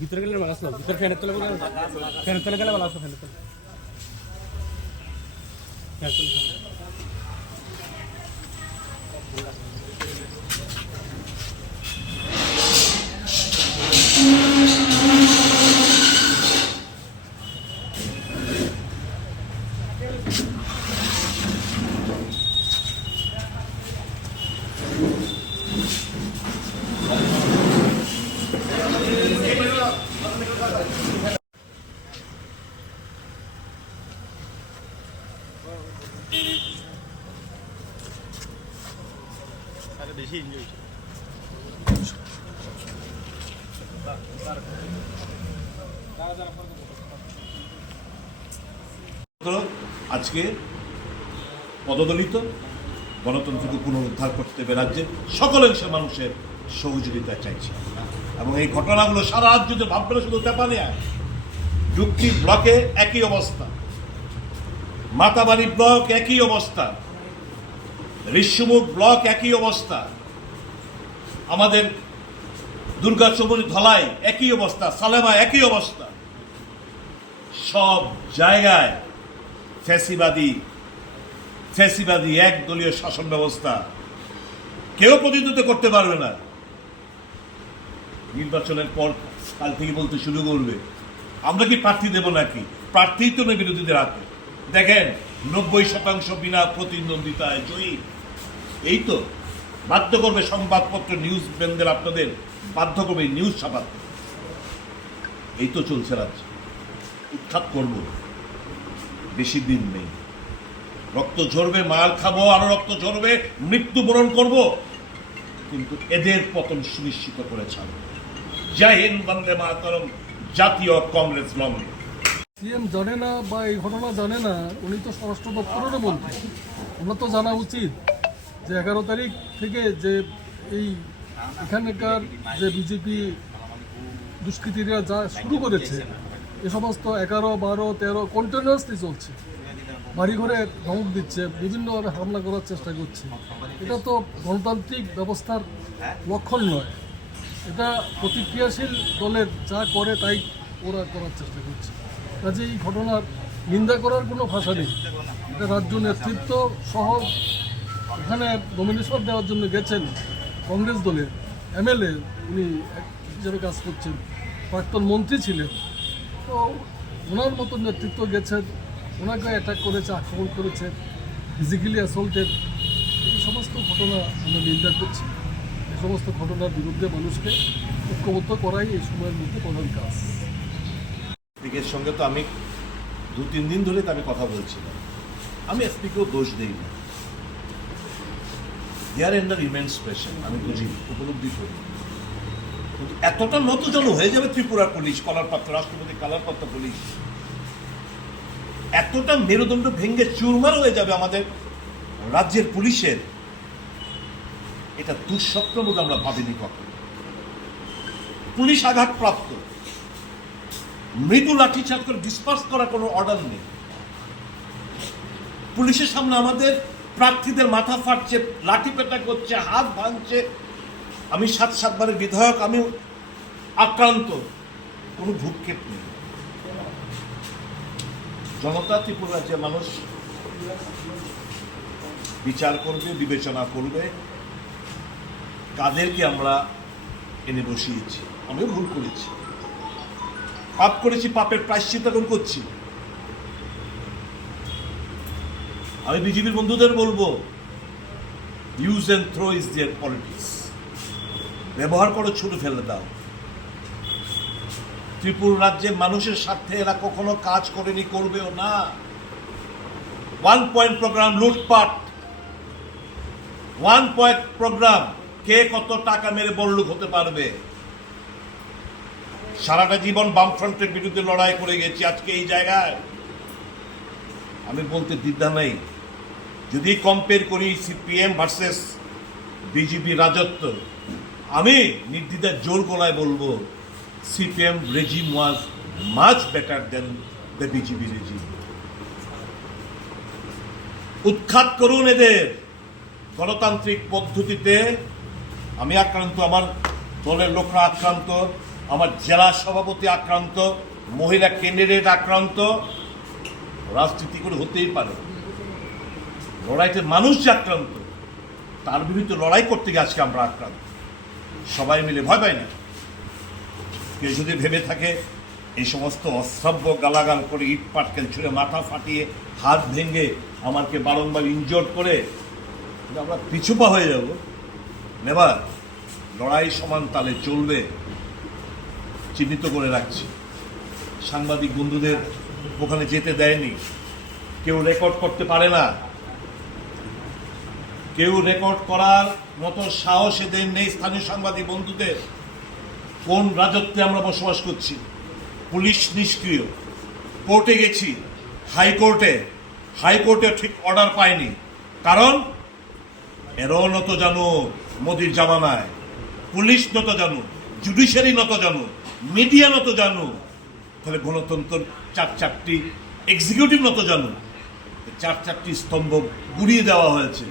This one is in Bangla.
ভিতরে গেলে ভালো আসলো, ভিতরে ফ্যানের তলে গেলে ভালো আসলো, ফ্যানের তলে। বেশি এনজয় আজকে পদদলিত গণতন্ত্রকে পুনরুদ্ধার করতে হবে রাজ্যের সকল অংশে মানুষের সহযোগিতা চাইছে এবং এই ঘটনাগুলো সারা রাজ্যতে ভাববে শুধু তেপানিয়া ডুবকি ব্লকে একই অবস্থা, মাতাবাড়ি ব্লক একই অবস্থা, ঋষ্যমুখ ব্লক একই অবস্থা, আমাদের দুর্গাচৌমুহনী ধলাই একই অবস্থা, সালেমা একই অবস্থা। সব জায়গায় ফ্যাসিবাদী একদলীয় শাসন ব্যবস্থা, কেউ প্রতিনিধিত্ব করতে পারবে না। নির্বাচনের পর কাল থেকে বলতে শুরু করবে আমরা কি প্রার্থী দেব নাকি, প্রার্থী তো নেই বিরোধীদের হাতে। দেখেন 90% বিনা প্রতিদ্বন্দ্বিতায় জয়ী। এই তো বাধ্য করবে সংবাদপত্র নিউজ ব্যান্ডের, আপনাদের বাধ্য করবে নিউজ ছাপাতে। এই তো চলছে রাজ্য। উৎখাত করব, বেশি দিন নেই। রক্ত ঝরবে, মার খাবো, আরো রক্ত ঝরবে, মৃত্যুবরণ করব, কিন্তু এদের পতন সুনিশ্চিত করে ছাড়ব। জয় হিন্দ, বন্দে মাতরম, জাতীয় কংগ্রেস লড়বে। সিএম জানে না বা এই ঘটনা জানে না, উনি তো স্বরাষ্ট্র দপ্তরেরও মন্ত্রী। আমরা তো জানা উচিত যে 11 তারিখ থেকে যে এই এখানকার যে বিজেপি দুষ্কৃতীরা যা শুরু করেছে, এ সমস্ত 11, 12, 13 কন্টিনিউয়াসলি চলছে। বাড়িঘরে ধমক দিচ্ছে, বিভিন্নভাবে হামলা করার চেষ্টা করছে। এটা তো গণতান্ত্রিক ব্যবস্থার লক্ষণ নয়। এটা প্রতিক্রিয়াশীল দলের যা করে তাই ওরা করার চেষ্টা করছে। কাজে এই ঘটনার নিন্দা করার কোনো ভাষা নেই। এটা রাজ্য নেতৃত্ব সহ এখানে নমিনেশন দেওয়ার জন্য গেছেন কংগ্রেস দলের এমএলএ, উনি হিসেবে কাজ করছেন, প্রাক্তন মন্ত্রী ছিলেন। তো ওনার মতো নেতৃত্ব গেছেন, ওনাকে অ্যাটাক করেছে, আক্রমণ করেছে, ফিজিক্যালি অ্যাসল্টেড। এই সমস্ত ঘটনা আমরা নিন্দা করছি। এই সমস্ত ঘটনার বিরুদ্ধে মানুষকে ঐক্যবদ্ধ করাই এই সময়ের মধ্যে প্রধান কাজ। এর সঙ্গে তো আমি 2-3 দিন ধরে তো আমি কথা বলছিলাম। আমি এসপিকেও দোষ দিই না, হিয়ার এন্ড রিমেন্স স্পেশাল, আমি বুঝি, উপলব্ধি করি। কিন্তু এতটা নতজন হয়ে যাবে ত্রিপুরার পুলিশ, কলারপাত্র রাষ্ট্রপতি কলারপাত্র পুলিশ, এতটা মেরুদণ্ড ভেঙে চুরমার হয়ে যাবে আমাদের রাজ্যের পুলিশের, এটা দুঃস্বপ্ন বলে আমরা ভাবিনি কখনো। পুলিশ আঘাতপ্রাপ্ত, মৃদু লাঠিচার্জ করে ডিসপার্স করার কোনো অর্ডার নেই। পুলিশের সামনে আমাদের প্রার্থীদের মাথা ফাটছে, লাঠি পেটা করছে, হাত ভাঙছে। আমি 7 বারের বিধায়ক, আমি আক্রান্ত, কোনো ভূক্ষেপ নেই। জনতা ত্রিপুরা রাজ্যের মানুষ বিচার করবে, বিবেচনা করবে কাদেরকে আমরা এনে বসিয়েছি। আমিও ভুল করেছি, পাপ করেছি, পাপের প্রায়শ্চিত্ত করছি। আমি বিজেপির বন্ধুদের বলবো, use and throw is their politics. ব্যবহার করে ছুড়ে ফেলে দাও। ত্রিপুরা রাজ্যের মানুষের স্বার্থে এরা কখনো কাজ করেনি, করবেও না। 1 পয়েন্ট প্রোগ্রাম লুটপাট, 1 পয়েন্ট প্রোগ্রাম, কে কত টাকা মেরে বড়লোক হতে পারবে। সারাটা জীবন বামফ্রন্টের বিরুদ্ধে লড়াই করে গেছি, আজকে এই জায়গায় আমি বলতে দ্বিধা নেই। যদি কম্পেয়ার করি সিপিএম ভার্সেস বিজেপি রাজত্ব, আমি নির্দ্বিধায় জোর গলায় বলবো CPM regime was much better then the BJP regime. উৎখাত করুন এদের। গণতান্ত্রিক পদ্ধতিতে আমি আক্রান্ত, আমার দলের লোকরা আক্রান্ত, আমার জেলা সভাপতি আক্রান্ত, মহিলা ক্যান্ডিডেট আক্রান্ত। রাজনীতি করে হতেই পারে, লড়াইতে মানুষ যে আক্রান্ত, তার বিরুদ্ধে লড়াই করতে গিয়ে আজকে আমরা আক্রান্ত। সবাই মিলে ভয় পাই না। কেউ যদি ভেবে থাকে এই সমস্ত অশ্রাব্য গালাগাল করে, ইট পাটকেল ছুঁড়ে, মাথা ফাটিয়ে, হাত ভেঙে, আমাকে বারংবার ইনজোর করে আমরা পিছুপা হয়ে যাব, নেবার। লড়াই সমান তালে চলবে, চিহ্নিত করে রাখছি। সাংবাদিক বন্ধুদের ওখানে যেতে দেয়নি, কেউ রেকর্ড করতে পারে না, কেউ রেকর্ড করার মতো সাহস এদের নেই স্থানীয় সাংবাদিক বন্ধুদের। কোন রাজত্বে আমরা বসবাস করছি? পুলিশ নিষ্ক্রিয়। কোর্টে গেছি, হাইকোর্টে ঠিক অর্ডার পাইনি, কারণ এরও নত জানো মোদির জামানায়, পুলিশ নত জানো, জুডিশিয়ারি নত জানো, মিডিয়া নত জানো, তাহলে গণতন্ত্র চারটি এক্সিকিউটিভ নত জানো। চারটি স্তম্ভ গুড়িয়ে দেওয়া হয়েছে।